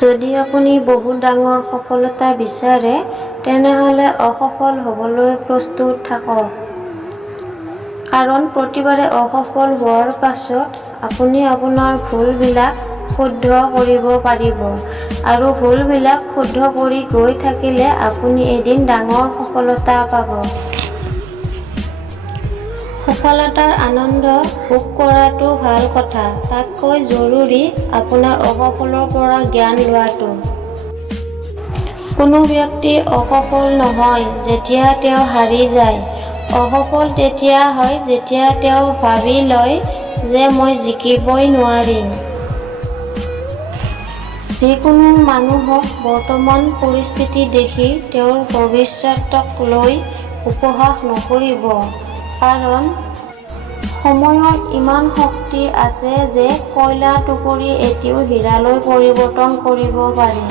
যদি আপুনি বহুত ডাঙৰ সফলতা বিচাৰে, তেনেহ'লে অসফল হ'বলৈ প্ৰস্তুত থাকক। কাৰণ প্ৰতিবাৰে অসফল হোৱাৰ পাছত আপুনি আপোনাৰ ভুলবিলাক শুদ্ধ কৰিব পাৰিব, আৰু ভুলবিলাক শুদ্ধ কৰি গৈ থাকিলে আপুনি এদিন ডাঙৰ সফলতা পাব। সফলতাৰ আনন্দ ভোগ কৰাটো ভাল কথা, তাতকৈ জৰুৰী আপোনাৰ অসফলৰ পৰা জ্ঞান লোৱাটো। কোনো ব্যক্তি অসফল নহয় যেতিয়া তেওঁ হাৰি যায়। অসফল তেতিয়া হয় যেতিয়া তেওঁ ভাবি লয় যে মই জিকিবই নোৱাৰিম। যিকোনো মানুহক বৰ্তমান পৰিস্থিতি দেখি তেওঁৰ ভৱিষ্যতক লৈ উপহাস নকৰিব, কাৰণ সময়ত ইমান শক্তি আছে যে কয়লা টুকুৰি এটিও হীৰালৈ পৰিৱৰ্তন কৰিব পাৰি।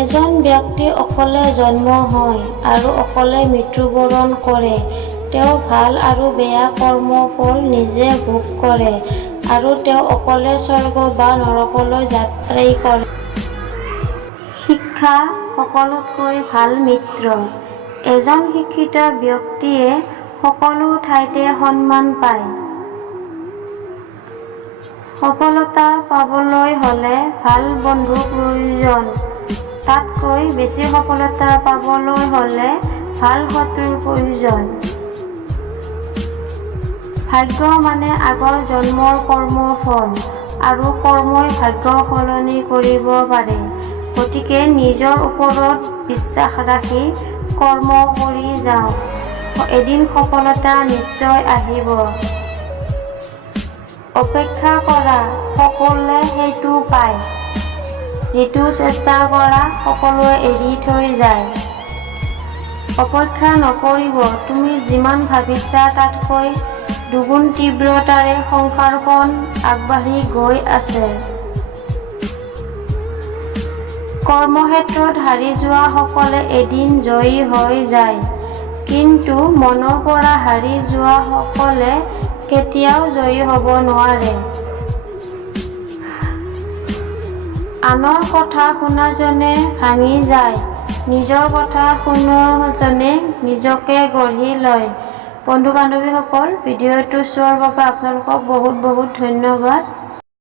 এজন ব্যক্তি অকলে জন্ম হয় আৰু অকলে মৃত্যুবৰণ কৰে। তেওঁ ভাল আৰু বেয়া কৰ্মৰ ফল নিজে ভোগ কৰে, আৰু তেওঁ অকলে স্বৰ্গ বা নৰকলৈ যাত্ৰা কৰে। শিক্ষা সকলোতকৈ ভাল মিত্ৰ। এজন শিক্ষিত ব্যক্তিয়ে সকলো ঠাইতে সন্মান পায়। সফলতা পাবলৈ হ'লে ভাল বন্ধুৰ প্ৰয়োজন। তাতকৈ বেছি সফলতা পাবলৈ হ'লে ভাল শত্ৰুৰ প্ৰয়োজন। ভাগ্য মানে আগৰ জন্মৰ কৰ্মৰ ফল, আৰু কৰ্মই ভাগ্য সলনি কৰিব পাৰে। গতিকে নিজৰ ওপৰত বিশ্বাস ৰাখি কৰ্ম কৰি যাওক, এদিন সফলতা নিশ্চয় আহিব। অপেক্ষা কৰা, সকলোৱে সেইটো পায়। যিটো চেষ্টা কৰা সকলোৱে এৰি থৈ যায়। অপেক্ষা নকৰিব, তুমি যিমান ভাবিছা তাতকৈ দুগুণ তীব্ৰতাৰে সংসাৰখন আগবাঢ়ি গৈ আছে। কৰ্মক্ষেত্ৰত হাৰি যোৱা সকলে এদিন জয়ী হৈ যায়, কিন্তু মনৰ পৰা হাৰি যোৱা সকলে কেতিয়াও জয়ী হ'ব নোৱাৰে। আনৰ কথা শুনাজনে ভাঙি যায়, নিজৰ কথা শুনোজনে নিজকে গঢ়ি লয়। বন্ধু বান্ধৱীসকল, ভিডিঅ'টো চোৱাৰ বাবে আপোনালোকক বহুত বহুত ধন্যবাদ।